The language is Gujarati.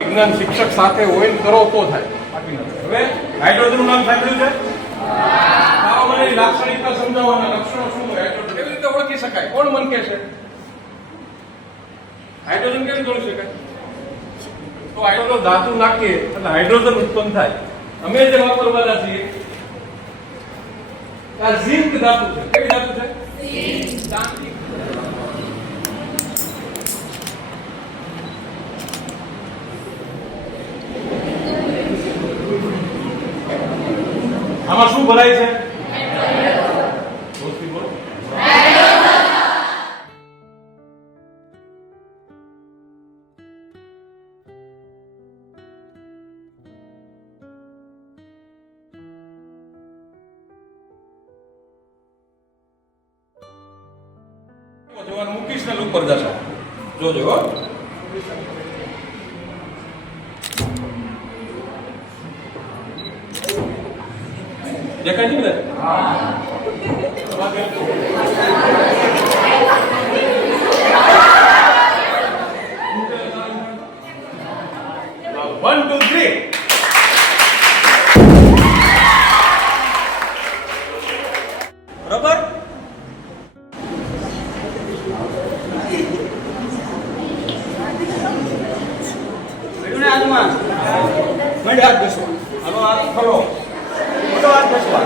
વિજ્ઞાન શિક્ષક સાથે હોય ને કરો તો થાય, બાકી નથી. હવે હાઇડ્રોજનનું નામ સાંભળ્યું છે? આવો મને લાક્ષણિકતા સમજાવવાના લક્ષણો શું હોય, હાઇડ્રોજન કેવી રીતે ઓળખી શકાય? કોણ મન કહે છે હાઇડ્રોજન કેવી રીતે ઓળખી શકાય? તો હાઇડ્રોજન ધાતુ નાખીએ એટલે હાઇડ્રોજન ઉત્પન્ન થાય. અમે જે વાપરવાના છીએ આ ઝિંક ધાતુ છે. કેવી ધાતુ છે? ઝિંક. આમાં શું ભરાય છે? જવાનું મૂકીશ ને ઉપર જશે. જોજો હો. દેખાય છે ને? હા. 1 2 3 બરાબર. હાથમાં મંડ હાથ ઘસવા. હાલો હાથ ખોલો. મોટો હાથ ઘસવા.